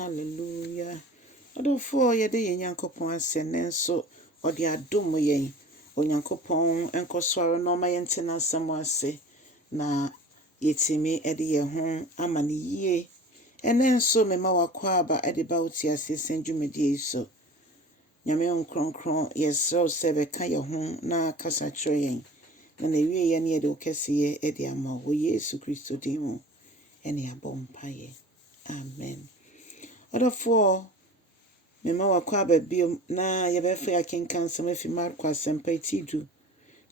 Hallelujah. Adolfo yɛde yɛn Nyankopɔn asɛ nanso ɔde adom yɛn. Onyankopɔn nkɔsɔre na ɔma yɛnte n'asɛm ase na yɛtumi de yɛn ho ama ne yie. Ɛnɛ nso mema wakɔ aba de ba wo ti ase sɛ dwumadie so. Nyame nkronkron yɛsrɛ wo sɛ bɛka yɛn ho na kasa kyerɛ yɛn. Na wie yɛn yɛde wo kɛseyɛ de ama wo Yesu Kristo din mu. Ɛne abɔ mpaeɛ. Amen. Adolfo mema wakɔ aba biom na yɛbɛfa yɛkenka nsɛm afi Marko asɛmpa etidu.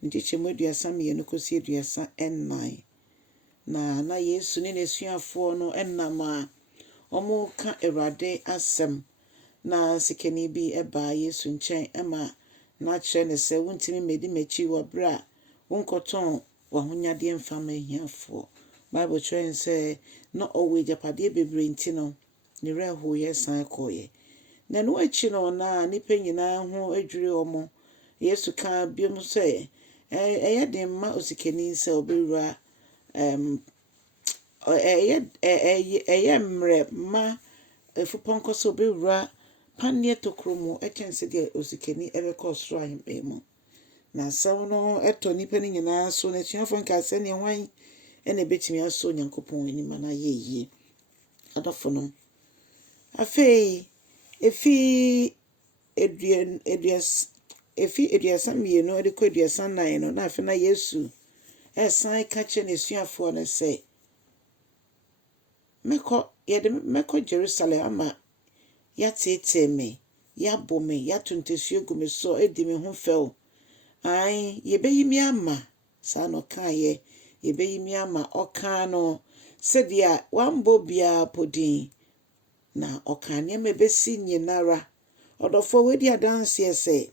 Nkyɛmu 32 kɔsi 34. Na Yesu ne n'asuafoɔ no ɛnam a ɔmo ka Awurade asɛm na sikani bi ɛbaa Yesu nkyɛn ɛma na kyerɛ ne sɛ wontimi mmedi m'akyi wɔ bere a wonkɔtɔn w'ahonyadeɛ mfama ahiafoɔ. Bible kyerɛ sɛ na ɔwɔ agyapadeɛ bebree nti no ne werɛ hoeɛ san kɔɔeɛ. Na no akyi no na nnipa nyinaa ho adwiri ɔmo. Yesu ka biom sɛ ɛyɛ den ma osikani sɛ ɔbɛwura ɛyɛ mmerɛ ma afupɔnkɔ sɛ ɔbɛwura panneɛ tokoro mu ɛkyɛn sɛ deɛ osikani ɛbɛkɔ ɔsoro ahemman mu. Na asɛm no ɛtɔ nnipa no nyinaa so na asuafoɔ nka sɛ ne hwan ɛna ɛbɛtumi asɔ Onyankopɔn anim na ayɛ yie. Adɔfo no afei efi 32 de kɔ 34 no na afei na Yesu ɛsan ka kyerɛ n'asuafoɔ no sɛ mɛkɔ Jerusalem ama yɛatetee me, yɛabɔ me, yɛato ntasuo gu me so, edi me ho fɛw. Yɛbɛyi me ama saa no kaeɛ, yɛbɛyi me ama ɔkaa no sɛdeɛ wambɔ biara podin na ɔkaa nneɛma bɛsi nyinara. Ɔdɔfo wedi adanseɛ sɛ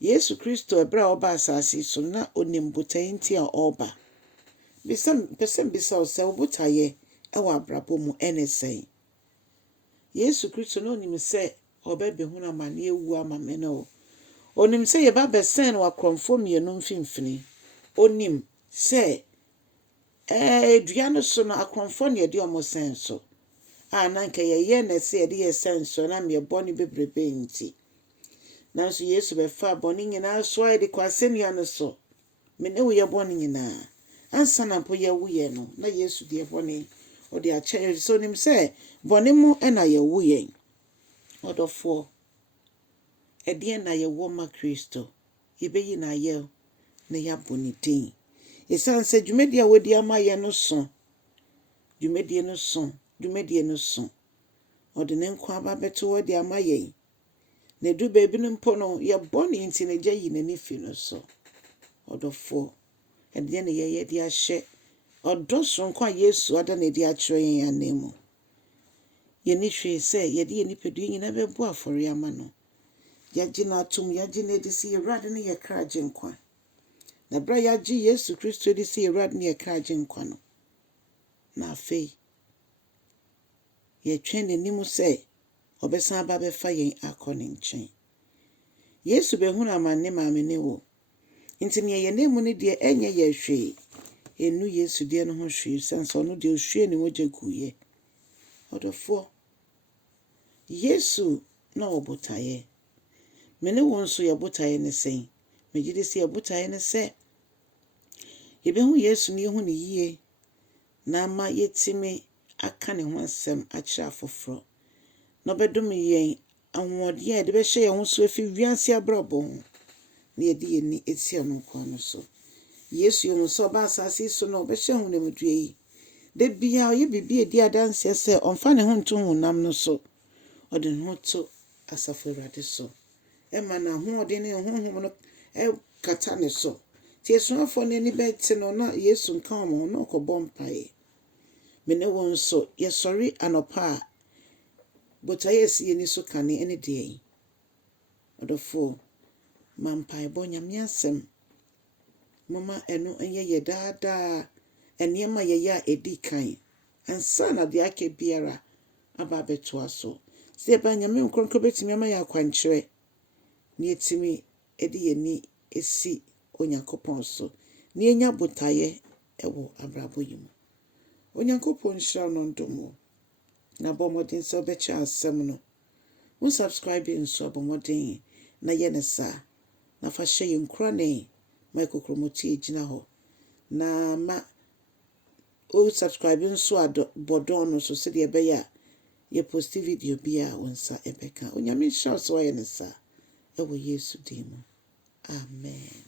Yesu Kristo ɛberɛ a ɔba asase so na onim botaeɛ nti a ɔba. Pɛsɛ bisa wo sɛ wo botaeɛ ɛwɔ abrabɔ mu ɛne sɛn? Yesu Kristo na onim sɛ ɔbɛbɛhu amanneɛ wu ama me ne wo. Onim sɛ yɛba bɛsɛn no akorɔmfoɔ mmienu mfimfini. Onim sɛ dua no so no akorɔmfoɔ ne yɛde ɔmo sɛn so. Na nka yɛyɛ na sɛ yɛde yɛ sɛn so na meyɛbɔ ne bebrebe nti. Nanso Yesu bɛfa bɔne nyinaa so a yɛde kɔ asɛnnua no so. Me ne wo yɛbɔ ne nyinaa. Ansa na mpo yɛwuyɛ no na Yesu deɛ bɔne ɔde akyɛ yɛn. So onim sɛ bɔne mu ɛna yɛwu yɛn. Ɔdɔfoɔ ɛdeɛn na yɛwɔ ma Kristo. Yɛbɛyi na ayɛ na yɛabɔ ne din. Ɛsiane sɛ dwumadie a wɔdi ama yɛn no so. Dwumadie no so. Ɔde ne nkwa aba bɛto hɔ de ama yɛn. Na edu baabi no mpo no yɛbɔ ne nti na gya yi n'ani fi no so. Ɔdɔfoɔ ɛdeɛn na yɛyɛ de ahyɛ ɔdɔ sonko a Yesu ada na de akyerɛ yɛn anan mu. Yɛni hwee sɛ yɛde yɛn nipadua nyinaa bɛbɔ afɔre ama no. Yɛagye no atom, yɛagye no adi sɛ Awurade ne yɛ kra agye nkwa. Na bere a yɛagye Yesu Kristo di sɛ Awurade ne yɛ kra agye nkwa no. Na afei yɛtwɛn n'anim sɛ ɔbɛsan aba bɛfa yɛn akɔ ne nkyɛn. Yesu bɛhunu amanne maame ne wo. Nti ne yɛn mu ne deɛ ɛnyɛ yɛ hwee. Enu Yesu deɛ no ho hwee sense ɔno deɛ ohwie ne mogya guiɛ. Ɔdɔfoɔ Yesu na ɔbotaeɛ. Me ne wo nso yɛbotaeɛ ne sɛn. Megye di sɛ yɛbotaeɛ ne sɛ yɛbɛhu Yesu ne yɛhu ne yie na ama yɛtumi aka ne ho asɛm akyerɛ afoforɔ. Na ɔbɛdom yɛn ahoɔden a yɛde bɛhyɛ yɛn ho so afi wiase abrabɔ ho. Na yɛde yɛn ni esi ɔno nkwa no so. Yesu yɛhu sɛ ɔba asase so no ɔbɛhyɛ honamdua yi. Da biara ɔyɛ biribi edi adanseɛ sɛ ɔmfa ne ho nto honam no so. Ɔde ne ho to Asafo Awurade so. Ɛma na ahoɔden ne honhom no ɛkata ne so. Ti esuafoɔ n'ani bɛte no na Yesu nka ɔmo na ɔkɔbɔ mpaeɛ. Me ne wo nso yɛsɔre anɔpa a botaeɛ esi yɛni so kane ɛne deɛ yi. Ɔdɔfoɔ ma mpaebɔ Nyame asɛm. Mama ɛno ɛnyɛ yɛ daadaa. Ɛnneɛma yɛyɛ a ɛdi kan. Ansa na deɛ aka biara aba abɛtoa so. Sɛ yɛba Nyame nkronkron bɛtumi ama yɛ akwankyerɛ. Na yɛtumi ɛde yɛni esi Onyankopɔn so. Na yɛnya botaeɛ ɛwɔ abrabɔ yi mu. Onyankopɔn nhyira no ndom. na bɔ mmɔden sɛ wobɛkyɛ asɛm no wo subscribe nso abɔ mmɔden na yɛ ne saa na fa hyɛ yɛn nkura ne ma kokromotie gyina hɔ na ma o subscribe nso bɔdɔn no so sɛdeɛ ɛbɛyɛ a yɛ post video bi a wo nsa ɛbɛka onyame nhyɛ wo sɛ wayɛ ne saa ɛwɔ Yesu din mu amen.